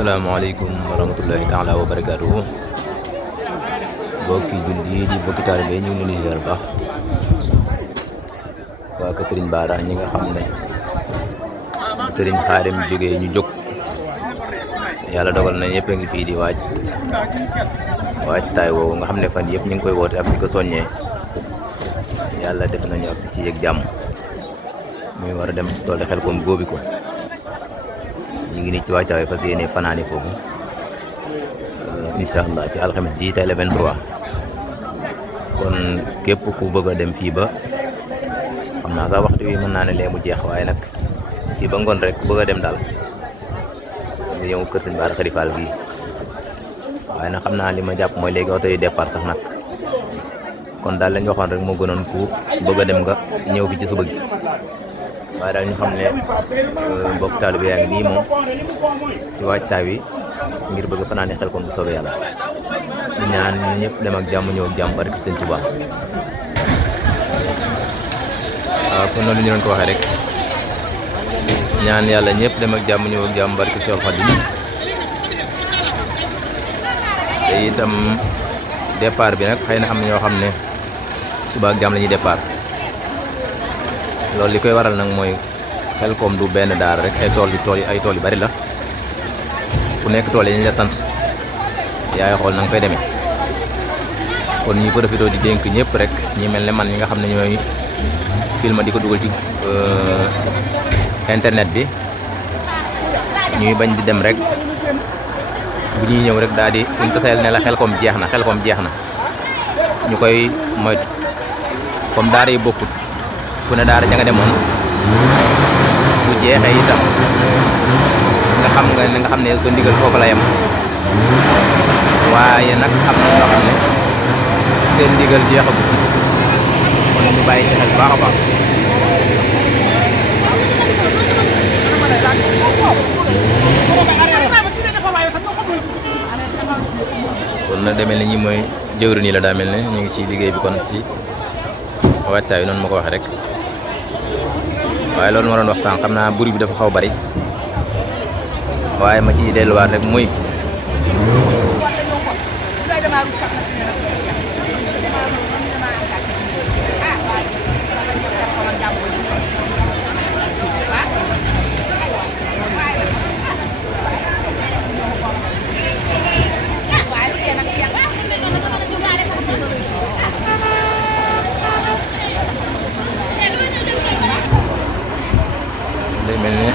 asalaamaaleykum wa rahmatullahi taala wa barakaatuhu bokki julli yi di bokki taalibe ñu ngi leen di ziar baax waa kër Serigne Bara ñi nga xam ne Serigne Xaadim jógee ñu jóg yàlla dogal na ñëpp a ngi fii di waaj taay woowu nga xam ne fan yëpp ñu ngi koy woote ak di ko soññee yàlla def nañu ak si ci yëg jàmm muy war a dem tool xel koom góobi ko ñu ngi nii ci waajtaay fas yéene fanaani foofu incha allah ci alxames ji tey le 23 kon képp ku bëgg a dem fii ba xam naa sax waxtu wi mën naa ne lee mu jeex waaye nag fii ba ngoon rek ku bëgg a dem daal nga ñëw kër Sëñ Bara Khary Fall gii waaye nag xam naa li ma jàpp mooy léegi oto yi départ sax nag kon daal lañ waxoon rek moo gënoon ku bëgg a dem nga ñëw fi ci suba gi waaye daal ñu xam ne mbokk taalibe yaa ngi nii moom ci waajtaay wi ngir bëgg fanaane xel kon bu soobee yàlla di ñaan ñëpp dem ak jàmm ñëw ak jàmm barke Sëñ Tuubaa waaw kon noonu ñu doon ko waxee rek ñaan yàlla ñëpp dem ak jàmm ñëw ak jàmm barke Seexul Xadiim te itam départ bi nag xëy na am na ñoo xam ne suba ak jàmm la ñuy départ loolu li koy waral nag mooy Xelcom du benn daara rek ay tool yu bari la ku nekk tool yi ñu la sant yaay xool na nga fay demee kon ñi profité di dénk ñëpp rek ñi mel ne man ñi nga xam ne ñooy film di ko dugal ci internet bi ñuy bañ di dem rek bu ñuy ñëw rek daal di buñ taseel ne la Xelcom jeex na ñu koy moytu comme daara yi bokkut ku ne daara ja nga demoon bu jeexee itam nga xam ne sa ndigal foofu la yem waaye nag am na ñoo xam ne seen ndigal jeexagut kon ñu bàyyi ci xel baax a baax kon na demee ne ñi mooy jëwriñ yi la daa mel ne ñu ngi ci liggéey bi kon ci waajtaay noonu ma ko waxee rek waaye loolu ma doon wax sànq xam naa buri bi dafa xaw bari waaye ma ci delluwaat rek muy day mel ne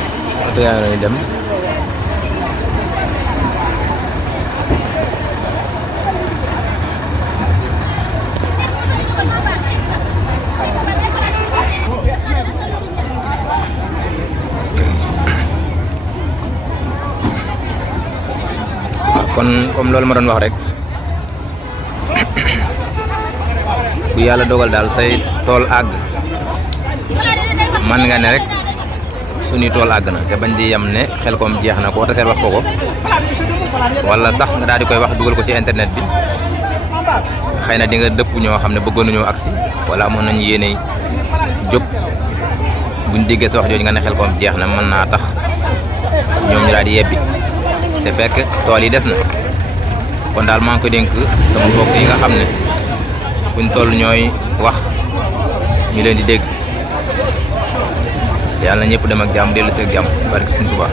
oto yaa ngi dem kon comme loolu ma doon wax rek bu yàlla dogal daal say tool àgg man nga ne rek suñuy tool àgg na te bañ di yem ne Xelcom jeex na koo taseel wax ko wala sax nga daal di koy wax dugal ko ci internet bi xëy na di nga dëpp ñoo xam ne bëggoon nañoo agsi wala amoon nañu yéene jóg buñ déggee sa wax jooju nga ne Xelcom jeex na mën naa tax ñoom ñu daal di yebbi te fekk tool yi des na kon daal maa ngi koy dénk sama mbokk yi nga xam ne fuñ toll ñooy wax ñu leen di dégg yàlla na ñëpp dem ak jàmm dellu si ak jàmm barke Sëñ Tuubaa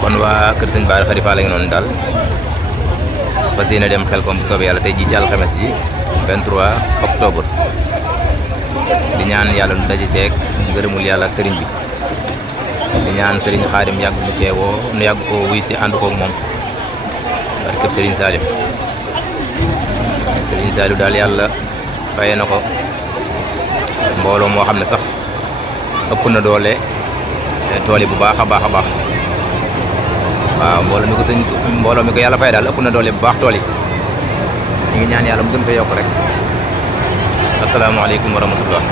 kon waa kër Sëñ Bara Khary Fall la ngi noonu daal fas yéene dem Xelcom bu soobee yàlla tey jii ci alxames ji 23 octobre di ñaan yàlla nu daje seeg ngërëmul yàlla ak sëriñ bi di ñaan sëriñ Xaadim yàgg mu teewoo nu yàgg ko wuy si ànd koog moom barkeb sëriñ Saliou daal yàlla faye na ko mbooloo moo xam ne sax ëpp na doole tool yi bu baax a baax a baax waaw mbooloo mi ko yàlla fay daal ëpp na doole bu baax tool yi ñu ngi ñaan yàlla mu gën fa yokk rek asalaamaaleykum wa rahmatullah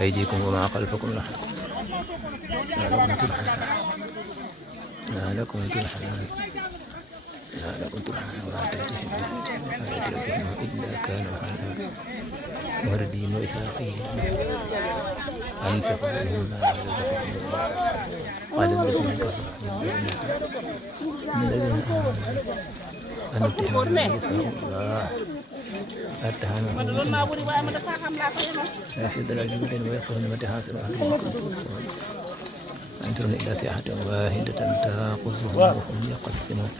أيديكم وما خلفكم لكم ترحمون ولا تأتهم إلا كانوا وردين وإساقين أنفقوا مما رزقكم الله قال الذين كفروا الذين آمنوا أنفقوا يسأل الله أتهمهم يحفظ العجوبة ويقولون متى حاصل أنتم إلى سياحة واحدة تأخذهم وهم يقسمون.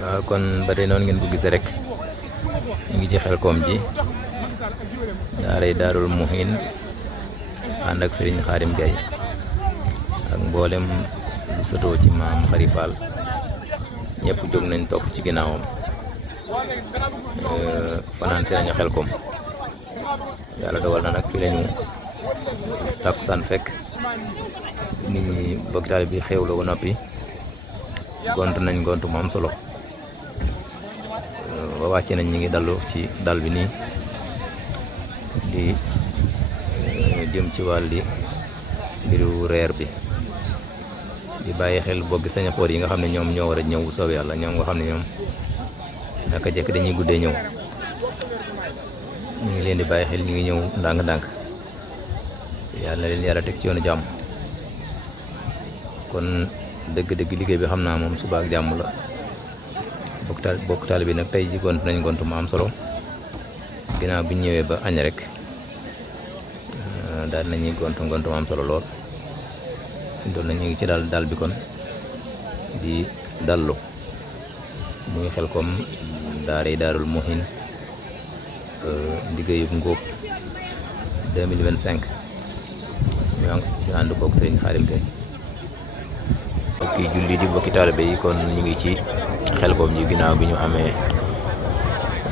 waaw kon ba tey noonu ngeen ko gisee rek ñu ngi ci Xelkom ji daaray Daarul Muhin ànd ak Serigne Khadim Gaye ak mboolem lu sëtoo ci maam Xari Fall ñëpp jóg nañ topp ci ginnaawam fanaan si nañu Xelkom yàlla dogal na nag fi lañu takkusaan fekk nit ñi bokk taal bi xewloo ba noppi gont nañ gont mu am solo ba wàcc nañ ñi ngi dallu ci dal bi nii di jëm ci wàlli mbiru reer bi di bàyyi xel boggi sañ xoor yi nga xam ne ñoom ñoo war a ñëw bu soobee yàlla ñoom nga xam ne ñoom naka jekk dañuy guddee ñëw ñu ngi leen di bàyyi xel ñu ngi ñëw ndànk-ndànk yàlla na leen yàlla teg ci yoonu jàmm kon dëgg-dëgg liggéey bi xam naa moom suba ak jàmm la bokk taal bi nag tey ji gont nañ gont mu am solo ginnaaw bi ñu ñëwee ba añ rek daal nañuy gont mu am solo lool fi doon na ñu ngi ci dal bi kon di dallu muy Xelkom daaray Daarul Muhin liggéeyub ngóob 2025 ñu ànd koog Serigne Khadim Gaye bokki julli di bokki taalibe yi kon ñu ngi ci Xelkom ji ginnaaw bi ñu amee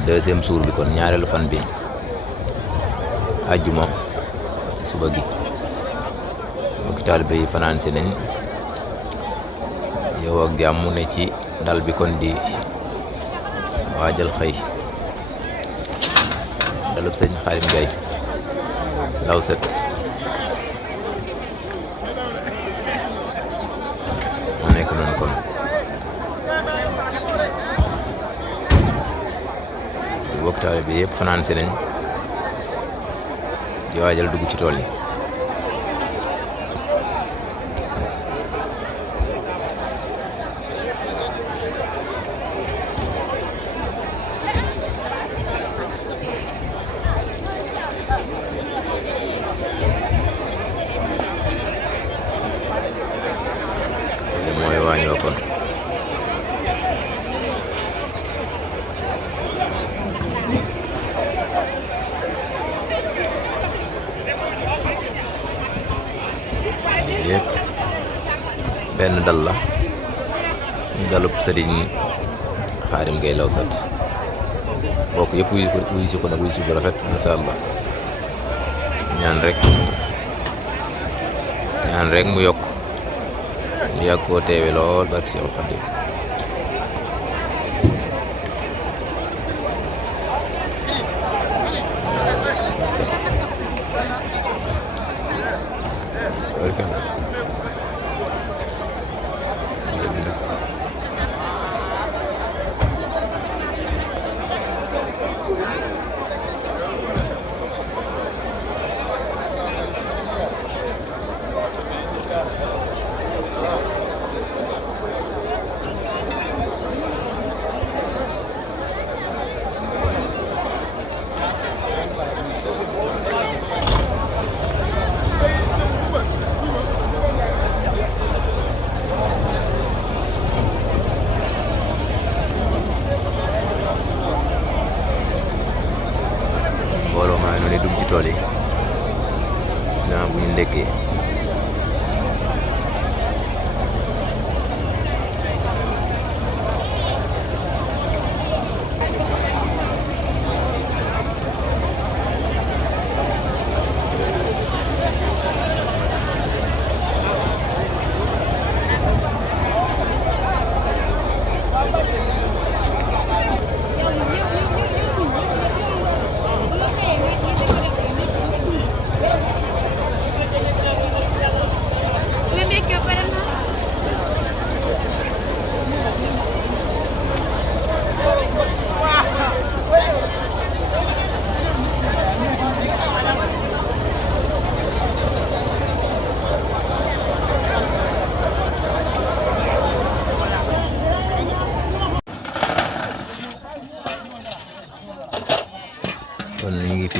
deuxième jour bi kon ñaareelu fan bi àjjuma ci suba gi bokki taalibe yi fanaan si nañ yow ak jàmm ne ci dal bi kon di waajal xëy dalub sëñ Khadim Gaye Lawset mu nekk noonu kon bokk taalibe bi yëpp fanaan si nañ di waajal dugg ci tool yi mooy waañoo kon yëpp benn dal la ñu dalub Sëriñ Khadim Gaye Lawset bokk yëpp wuy si ko nag wuy si bu rafet masha Allah ñaan rek mu yokk ñu yàgg koo teewe lool barke Seexul Xadiim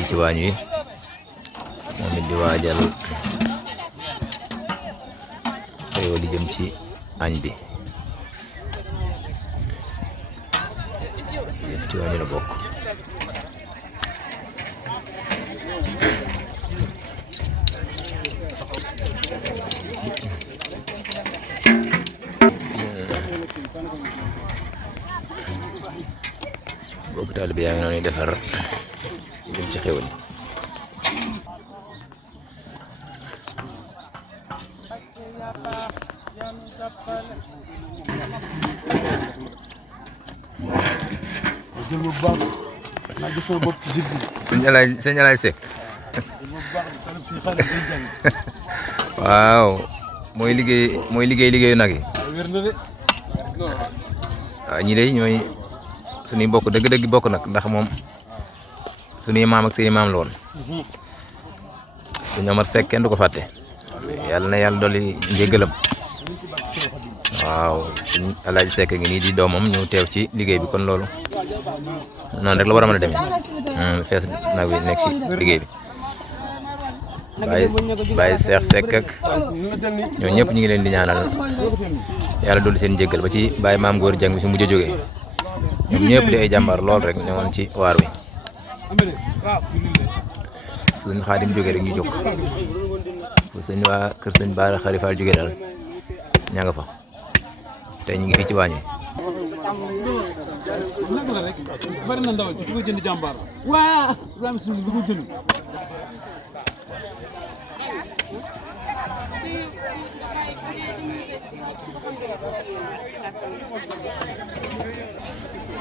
ci waañ wi moom it di waajal xëyoo li jëm ci añ bi yëpp ci waañ wi la bokk. bokk taalibe yaa ngi noonu defar jëm ci xéwal yi. sëñ Alaay Seck waaw mooy liggéeyu nag yi waaw ñi day ñooy suñuy bokk dëgg-dëgg bokk nag ndax moom suñuy maam ak seeni maam la woon suñu Omar Seck kenn du ko fàtte yàlla na yàlla dolli njéggalam waaw suñu Alaaji Seck ngi nii di doomam ñëw teew ci liggéey bi kon loolu noonu rek la war a mën a demee fees nag bi nekk ci liggéey bi Baye Cheikh Seck ak ñoo ñëpp ñu ngi leen di ñaanal yàlla dolli seen njéggal ba ci Baye Maam Góor Jàng bi su mujj a jógee ñoom ñëpp di ay jàmbaar lool rek ne woon ci waar wi suñ Xaadim jógee rek ñu jóg fu sëñ waa kër sëñ Baara Xalifaal jógee daal ña nga fa tey ñu ngi fii ci waañ wi bari na ndaw ci ko jënd jàmbaar waa Ibrahima Sy bi ko jënd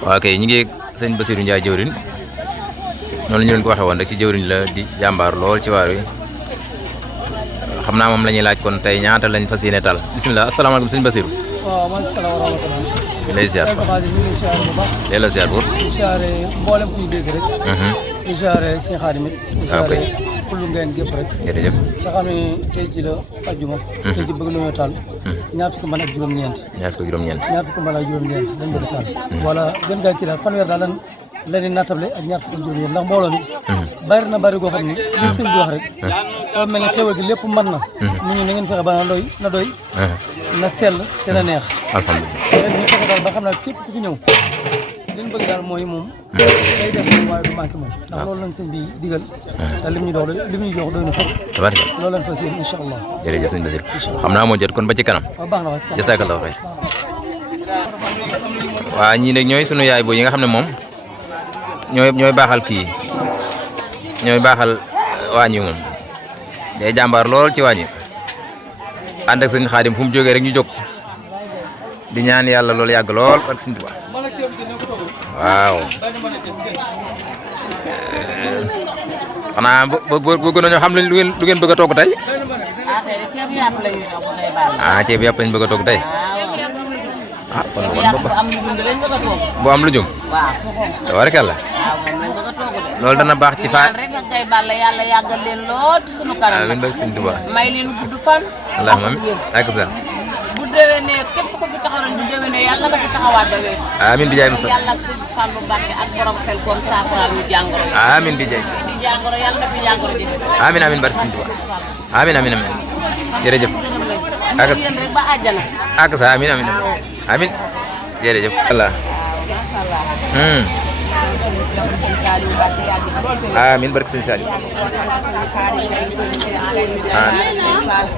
waaw kay ñu ngi sëñ Bassirou Ndiaye jëwriñ noonu la ñu leen ko waxee woon rek ci jëwriñ la di jàmbaar lool ci waar wi xam naa moom la ñuy laaj kon tey ñaata lañ fas yéene tal bisimilah asalaamaaleykum sëñ Bassirou. waaw man salaam wa rahmatulah. ñu lay ziar bu baax bu baax. léegi la ziar bu. di ziare mboolem ku ñu dégg rek. di ziare sëñ Xaadim it. di ziare kullu ngeen gépp rek. jërëjëf. nga xam ne tey ji la ajjuma. tey ji bëgg nañoo taal. ñaar fukki mën ak juróom-ñeent. ñaar fukki juróom-ñeent. ñaar fukki mën ak juróom-ñeent lañ bëgg a taal. wala gën gaa kii daal fanweer daal la ñuy nattable ak ñaar fukki juróom-ñeent ndax mbooloo mi. bari na bari goo xam ne li sëñ bi wax rek. dafa mel ni xéwal gi lépp mën na. nit ñi na ngeen fexe ba na doy. na sell te na neex. alhamdulilah te ren ñu fexe daal ba xam ne képp ku fi ñëw li ñu bëgg daal mooy moom. day def moom waaye du manqué moom. ndax loolu lañ sëñ bi digal. te lim ñu jox doy na sëkk. tabaarkalla loolu lañ fas yéene incha allah. jërëjëf sëñ Bassirou xam naa moo jot kon ba ci kanam. waaw baax na waa si kanam jazakallahu xayr. waa ñii nag ñooy sunu yaay boo yi nga xam ne moom ñooy baaxal kii ñooy baaxal waañ wi moom day jàmbaar lool ci waañ wi ànd ak sëñ Xaadim fu mu jógee rek ñu jóg di ñaan yàlla loolu yàgg lool ak sëñ Tuubaa waaw xanaa bëgg nañoo xam lu ngeen bëgg a togg tey ceeb yàpp lañ bëgg a togg tey kon bu am lu jum tabaarkalla loolu dana baax ci fa rek ngay balla yàlla yàggal leen lool ci sunu kanam amiin barke sëñ Tuubaa may leen gudd fan allahumma ak sa bu déwénee képp ko fi taxawoon bu déwénee yàlla nga fi taxawaat déwén amiin bi jaay Musa yàlla ak sëñ Fallu Mbàkke ak borom xel kon saafaraal ñu jàngoro yi amiin bi jaay di jàngoro yàlla na fi jàngoro ji amiin barke sëñ Tuubaa amiin jërëjëf ak yéen rek ba àjjana ak sa amiin jërëjëf Allah amiin barke sëñ Saliou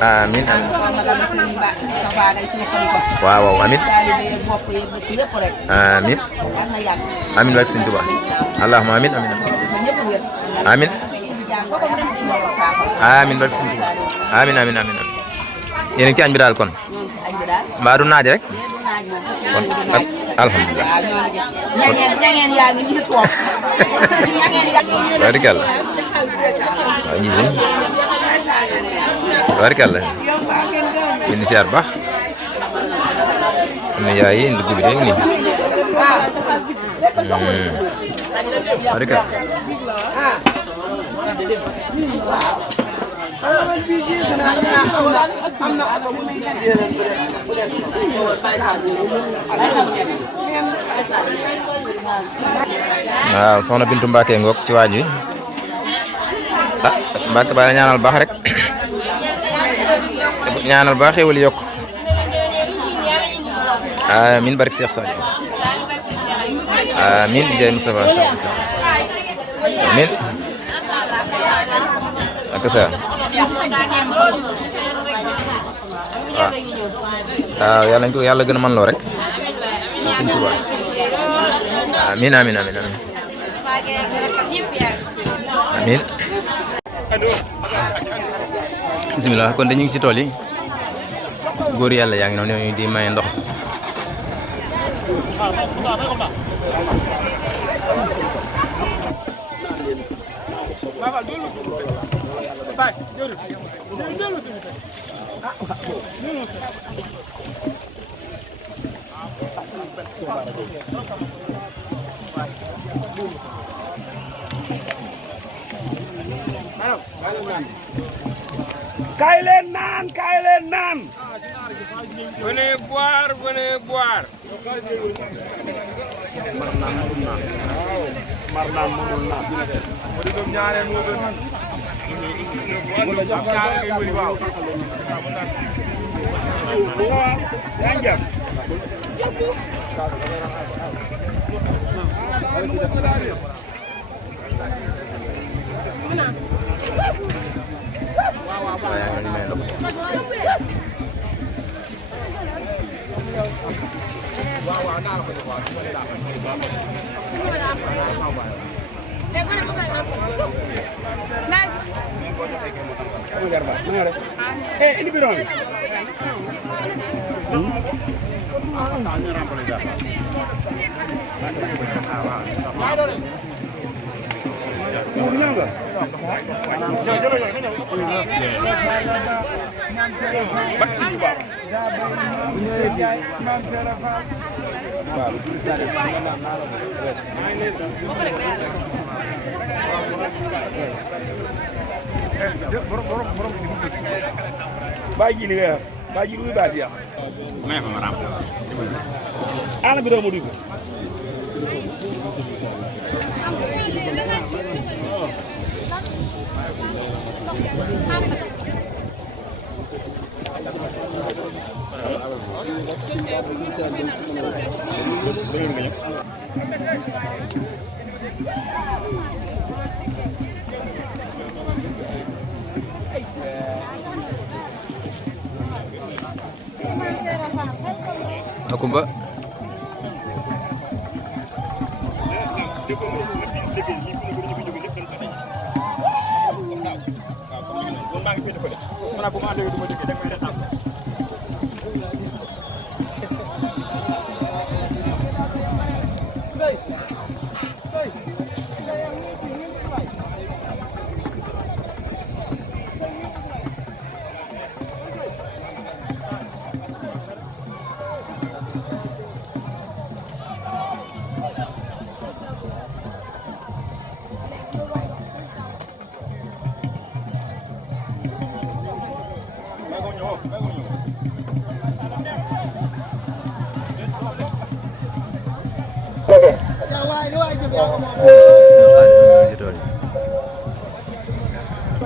amiin waaw amiin barke sëñ Tuubaa allahumma amiin barke sëñ Tuubaa amiin yéen a ngi ci añ bi daal kon mbaa du naaj rek kon alhamdulilah ñangeen yaa ngi ñi toog tabaarkalla waaw ñi de tabaarkalla yéen siyaar baax ne yaay ndugg bi dégg ni tabaarkalla waaw soxna Bintu Mbacke ngoog ci waañ wi ah Mbacke Ba ñaanal baax rek ñaanal baax xéwal yokk amiin barke Cheikh Saliou amiin Ndiaye Moustapha amiin ak sa waaw yàlla nañ ko yàlla gën a mën loo rek sëñ Tuubaa amiin amiin amiin amiin amiin bismillah kon dañu ngi ci tool yi góor yàlla yaa ngi noonu ñoo di maye ndox kaay leen naan kaay leen naan. venez boire venez boire. mar naan mënul naan. waaw mar naan mënul naan. ma di doon ñaareel moo gën. ñaareel ngay wëri waaw. yaa ngi jàpp. Ini bidon bi. Bagi ni ya, bagi dulu bagi ya. Mana pemeram? Anak bidon mau dulu. Aku mbak.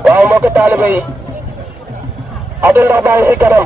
waaw mbokk taalibe yi Abdou Ndax baa ngi si kanam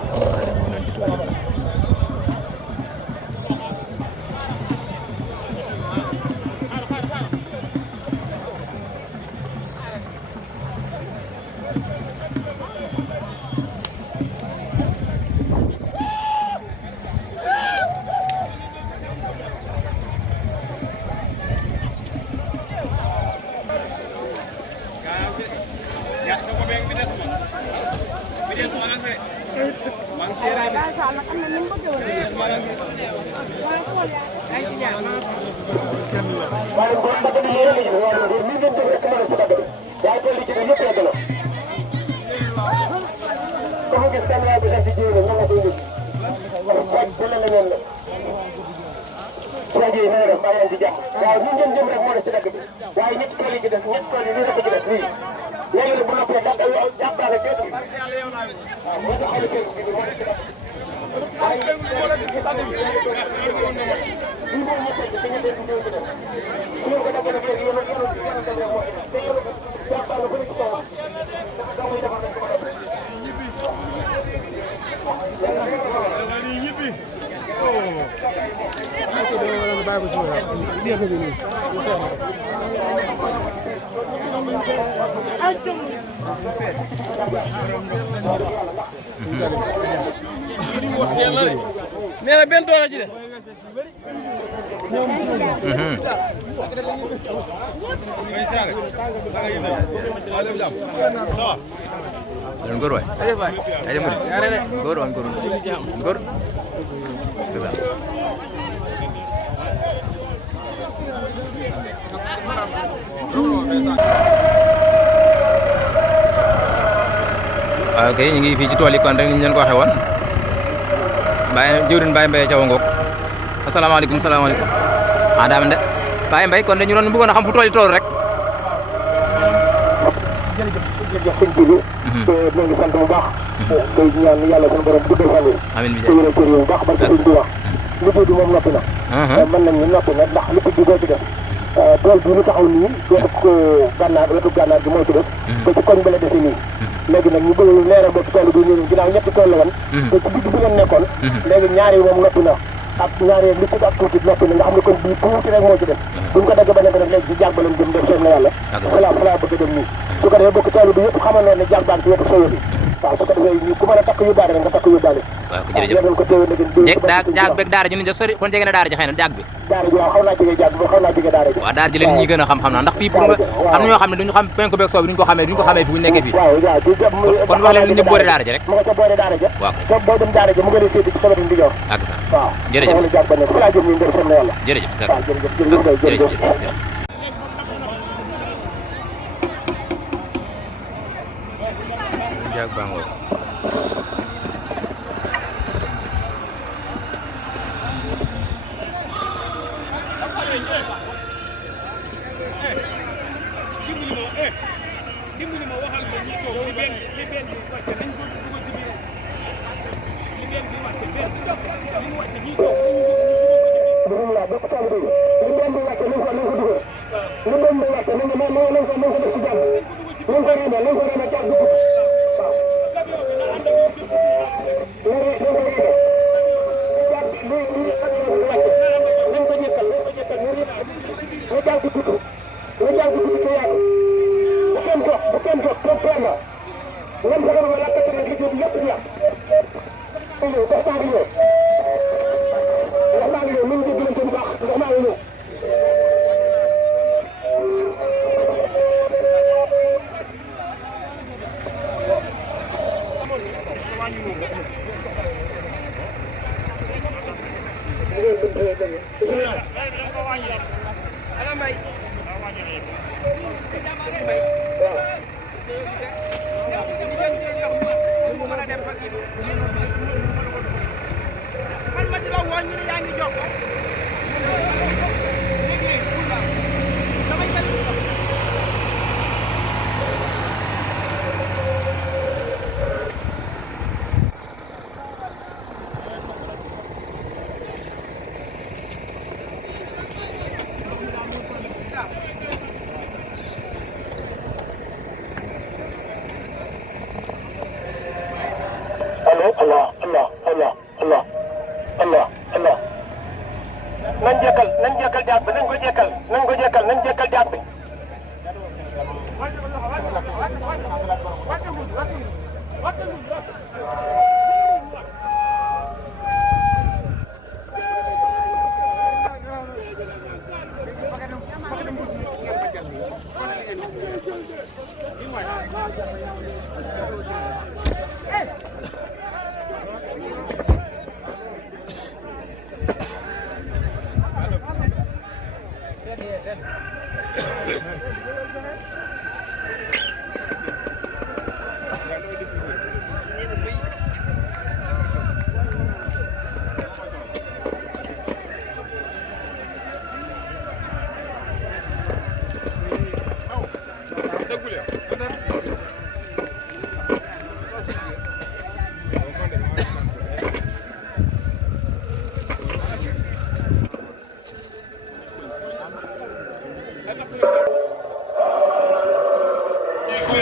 nee na benn doole ji de. Ngor waay. Aja murid. Ngor wan ngor. Ngor. Kita. Ok, ñu ngi fii ci tool yi kon rek ni ñu leen ko waxee woon. Baye jëwriñ Baye Mbaye Thiaw ngoog. Asalaamaaleykum salaamaaleykum. Ah daa mel ne Baye Mbaye kon dañu doon bëggoon a xam fu tool yi toll rek. jërëjëf sëñ bi ñoo ngi sant bu baax tey ñaan yàlla suñu borom guddal fan yi amiin bi cër yu baax barke sëñ bi wax liggéey bi moom noppi na mën nañ ñu noppi na ndax liggéey bi boo ci def tool bi ñu taxaw nii wetu gànnaar bi moo ci def te ci koñ bi la dese nii léegi nag ñu bëgg leeral bokk tool bi ñu ginnaaw ñetti tool la woon te ci digg bi ngeen nekkoon léegi ñaar yi moom noppi na ak ñaari li ci ak tuuti noppi na nga xam ne kon bii tuuti rek moo ci def buñ ko dagg ba nekk nag léegi ci jàg ba lañ jëm def seen na yàlla falaa bëgg a dem nii su ko defee bokk tool bi yëpp xamal ne jàg baan ci wetu sooyo bi waaw su ko defee ñu ku mën a takk yóbbaale rek nga takk yóbbaale waaw jërëjëf ko teew na jaag beeg daara ji ni sori kon jege na daara ji xëy na jaag bi daara ji waaw xaw naa jege jaag bi xaw naa jege daara ji waaw daara ji leen ñi gën a xam naa ndax fii pour nga am na ñoo xam ne duñu xam penku beeg soow bi duñu ko xamee fi buñu nekkee fii kon wax leen li ñu boori daara ji rek mu nga ca boori daara ja waaw te boo dem daara ja mu nga lay féete ci sama ndijoor ak sax waaw jërëjëf jaag ba nekk fa laa jëm ñu ngeen xam na yàlla jërëjëf sax waaw jërëjëf jaag baa ngoog nañ jekkal jaag bi nañ ko jekkal jaag bi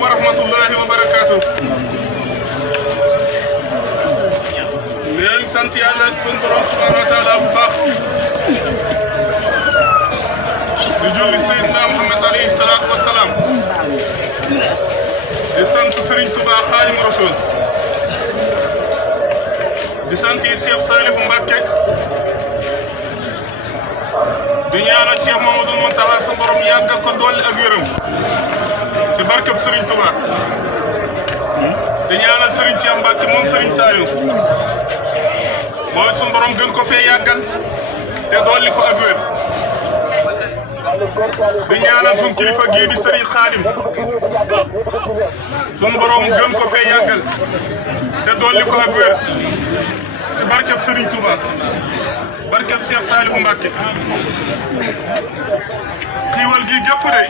wa rahmatullahi wa barakatuh. Leen sant Yàlla sun borom subhanahu wa taala bu baax di julli Seydina Muhammad alayhi salaatu wa salaam di sant Serigne Touba Xaadimu Rasuul di sant it Cheikh Salifou Mbacké di ñaanal Cheikh Mamadou Mountakha sa borom yàggal ko dolli ak wéram ci barkeb Serigne Touba di ñaanal Serigne Cheikh Mbacké moom Serigne Saliou mooy suñu borom gën ko fee yàggal te dolli ko ak wér di ñaanal suñu kilifa gii di Serigne Khadim suñu borom gën ko fee yàggal te dolli ko ak wér ci barkeb Serigne Touba barkeb Cheikh Salifou Mbacké xiiwal gi gépp de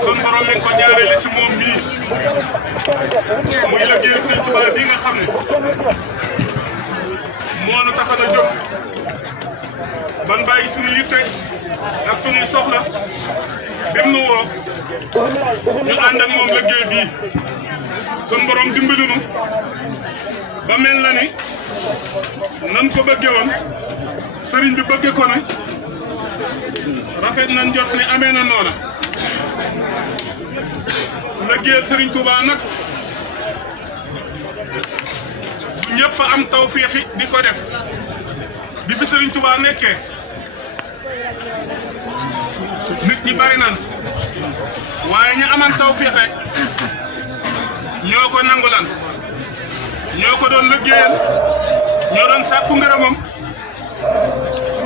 suñu borom mi ngi ko jaarale si moom mii muy liggéey Serigne Touba bi nga xam ne moo nu tax a jóg ban bàyyi suñu yitte ak suñuy soxla dem nu woo ñu ànd ak moom liggéey bii suñu borom dimbali nu ba mel na ni nan ko bëggee woon sëriñ bi bëggee ko ne rafet nañ jot ne amee na noona liggéeyal Sëriñ Touba nag ñëpp fa am tawféexi di ko def bi fi Sëriñ Touba nekkee nit ñi bari nan waaye ñu aman tawféex rek ñoo ko nangulan ñoo ko doon liggéeyal ñoo doon sàkku ngërëmam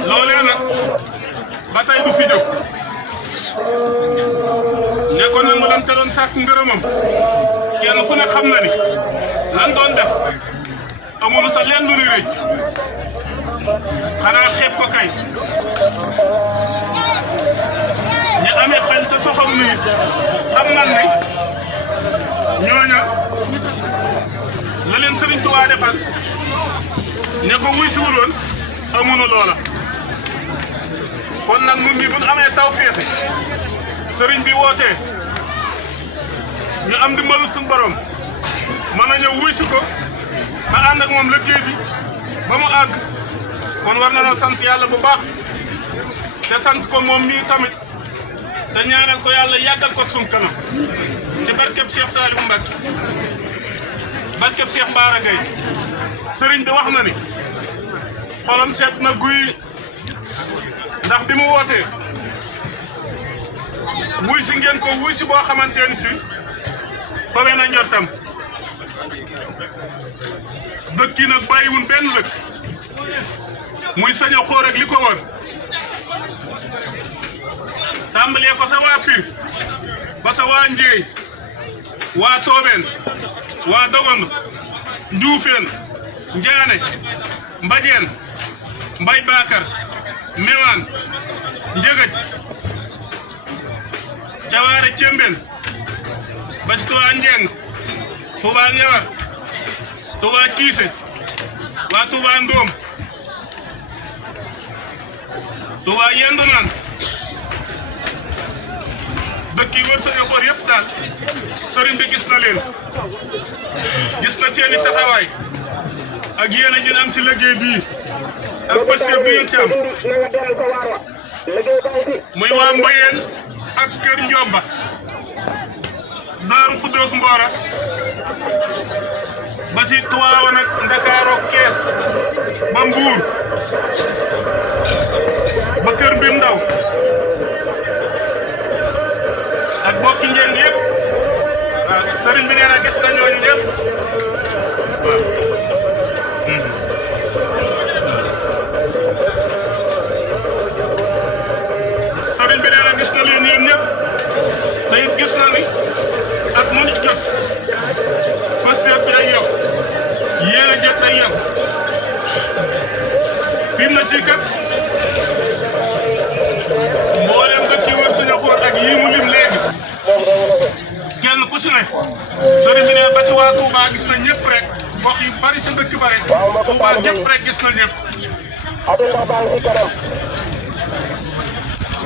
loolee nag ba tey du fi jóg ne ko nangulan te doon sàkku ngërëmam kenn ku ne xam na ni lan doon def amul sa leen lu nuy rëcc xanaa xeeb ko kay ñu amee xel te soxam ni xam nan ne ñooña la leen Sëriñ Tuubaa defal ne ko wuy si wuloon amunu loola kon nag nun ñi buñ amee tawfeex sëriñ bi wootee ñu am dimbalul suñu borom mën a ñëw wuy si ko ba ànd ak moom liggéey bi ba mu àgg kon war na noo sant yàlla bu baax te sant ko moom mii tamit te ñaanal ko yàlla yàggal ko suñ kanam ci barkeb Cheikh Salifou Mbacké barkeb Cheikh Bara Gaye sëriñ bi wax na ni xolam seet na guy ndax bi mu wootee wuy si ngeen ko wuy si boo xamante ni si ba na njortam dëkk yi nag bàyyiwun benn dëkk muy saño xoor ak li ko woon tàmbalee ko sa waa Pire ba sa waa Njéey waa Toobeen waa Dogondo Njuufeen Njaane Mbajeen Mbay Bakar Mewaan Njëgëj Jawaare Cembeen ba si Tuubaa Njeng Tuubaa Ñewar Tuubaa Kiise waa Tuubaa Ndoom Tuubaa Yendu Naan dëkk yi wër sa yoxoor yëpp daal sëriñ bi gis na leen gis na seeni taxawaay ak yéen a ngeen am ci liggéey bii ak pëccëg bi ngeen ci am muy waa Mbayeen ak Kër Njomba Daaru Xuddoos Mboora ba ci Tuwaawan ak Ndakaaro Kees ba Mbuur ba Kër Mbir Ndaw ak bokki njëng yëpp waaw sëriñ bi nee na gis na ñooñu yëpp waaw. sëriñ bi nee na gis na leen yéen ñëpp te it gis na ni ak mu nit jot posture bi day yokk yéen a jot day yokk fi mu ne si kat mboolem dëkk yi wër suñu xool ak yii mu lim léegi kenn ku si ne sëriñ bi ne ba si waa Touba gis na ñëpp rek gox yu bari sa dëkk ba rek Touba ñëpp rek gis na ñëpp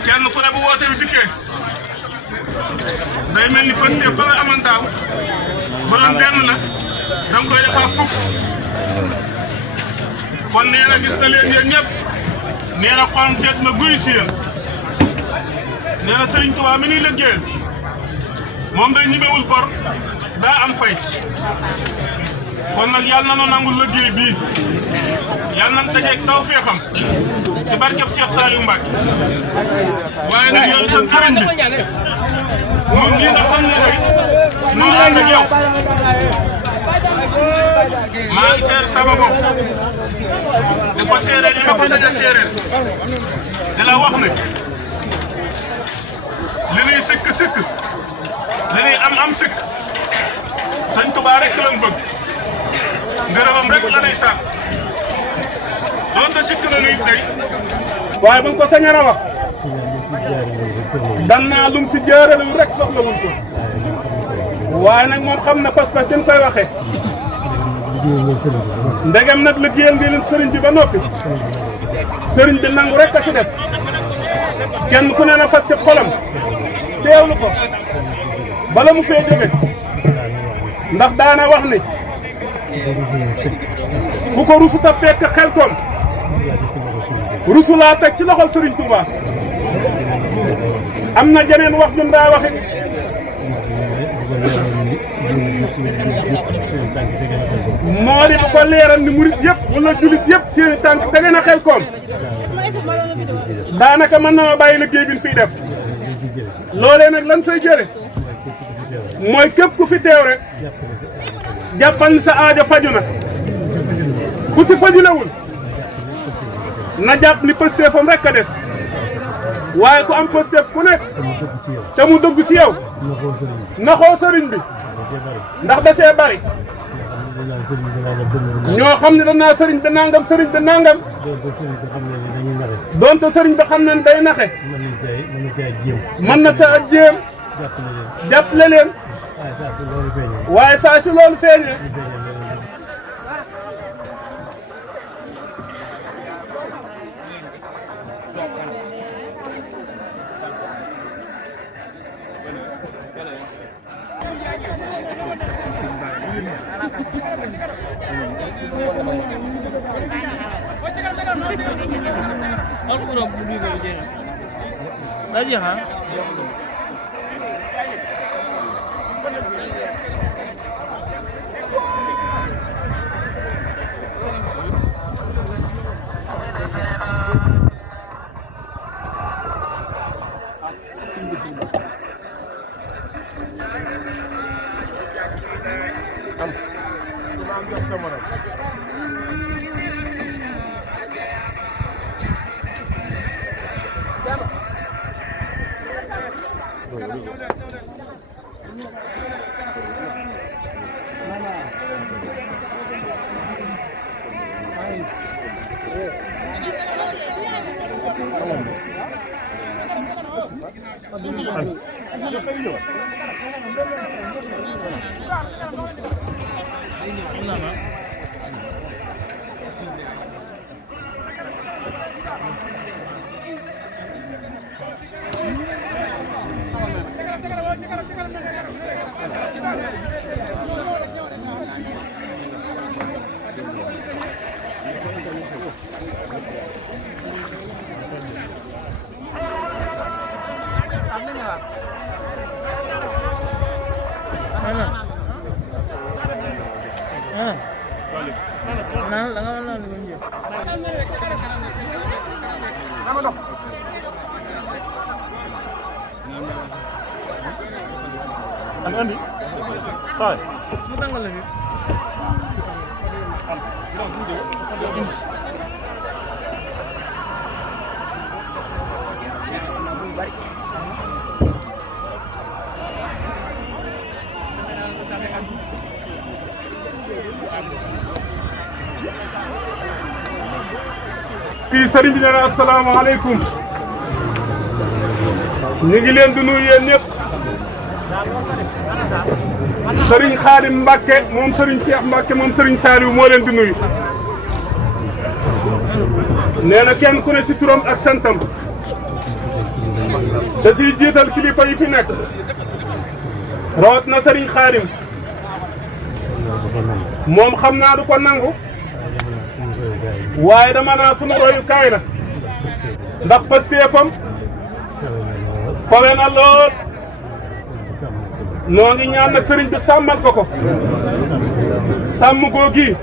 kenn ku ne bu woote bi dikkee day mel ni fas yëpp ba nga amoon daaw ba doon benn la da nga koy defar fukk kon nee na gis na leen yéen ñëpp nee na xolam seet na guy si yéen nee na Serigne Touba mi ñuy liggéeyal moom day ñibewul bor daa am fay kon nag yàlla na nu nangul liggéey bii yàlla nañ dajeeg taw feexam ci barkeb Cheikh Saliou Mbacke waaye nag yow itam sëriñ bi ñun ñii nga xam ne rek noo ànd ak yow maa ngi seer sama bopp di ko séeréer li ma ko sañ a séeréer di la wax ne li nuy sikk li nuy am sikk Sëñ Tuubaa rek lañ bëgg ngërëmam rek la nuy sàkk doonte sikk na nuy tey waaye buñ ko sañara wax dan naa lum si jaaralul rek soxlawul ko waaye nag moom xam na pas-pas dañ koy waxee ndegem nag liggéeyal ngeen sëriñ bi ba noppi sëriñ bi nangu rek a si def kenn ku ne na fas si xolam teewlu ko bala mu fee jóge ndax daana wax ni ku ko rusuta fekk xel koom rusu laa teg ci loxol Sëriñ Touba am na jeneen wax jun daa waxit moo di bu ko leeral ni murit yëpp wala julit yëpp seeni tànk tege na xel koom daanaka mën na ma bàyyi liggéey bi fiy def loolee nag lan say jële mooy képp ku fi teew rek jàppal ni sa aajo faju na ku si fajulewul na jàpp ni pësteefam rek a des waaye ku am pësteef ku nekk te mu dëgg ci yow naxoo sëriñ bi ndax da see bari ñoo xam ne danaa sëriñ bi nangam doonte sëriñ bi xam ne day naxe mën na sa jéem jàppale leen waaye saa si loolu feeñee kii sëriñ bi nee na asalaamaaleykum ñu ngi leen di nuyu yéen ñëpp sëriñ Xaadim Mbacke moom sëriñ Cheikh Mbacke moom sëriñ Saliou moo leen di nuyu nee na kenn ku ne si turam ak santam da siy jiital kilifa yi fi nekk rawat na sëriñ Xaadim moom xam naa du ko nangu waaye dama naa sunu royukaay la ndax pastéefam kawe na lool noo ngi ñaan nag sëriñ bi sàmmal ko sàmm googi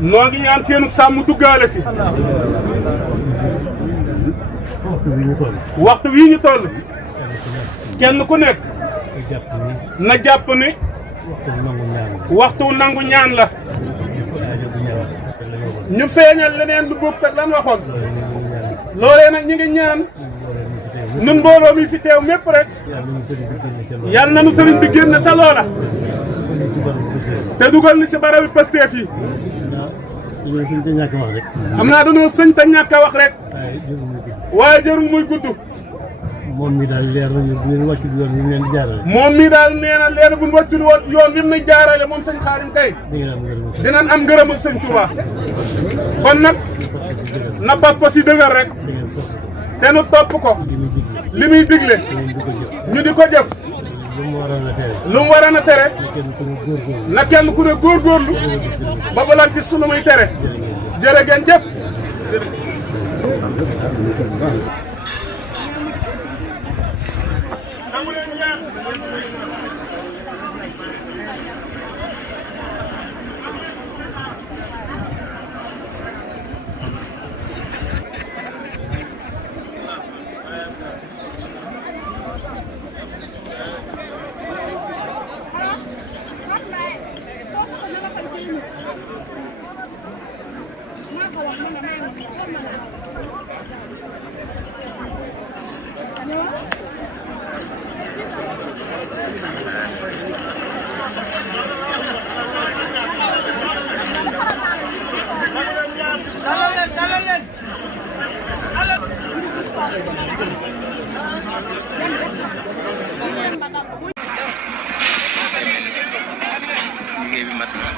noo ngi ñaan seenu sàmm duggaale si waxtu wii ñu toll kenn ku nekk na jàpp ni waxtu nangu ñaan la ñu feeñal leneen lu bokk ak lan waxoon loolee nag ñu ngi ñaan nun mbooloo mi fi teew mépp rek yal na nu sëriñ bi génne sa loola te dugal ni si barabi Pastef yi xam naa dañoo sëñ te ñàkk a wax rek waaye jërul muy gudd moom mi daal leer nañu bu ngeen wàccul yoon bi mu leen di jaarale. moom mi daal nee na leer bu ñu wàccul yoon bi mu lay jaarale moom sëñ Xaadim kay. dinañ am ngërëmal sëñ Touba. kon nag na pas si dëgër rek. te nu topp ko. li muy digle. ñu di ko jëf. lu mu waroon a tere. na kenn ku ne góorgóorlu. ba balaa gis su lu muy tere. jërë ngeen jëf. liggéey bi mat na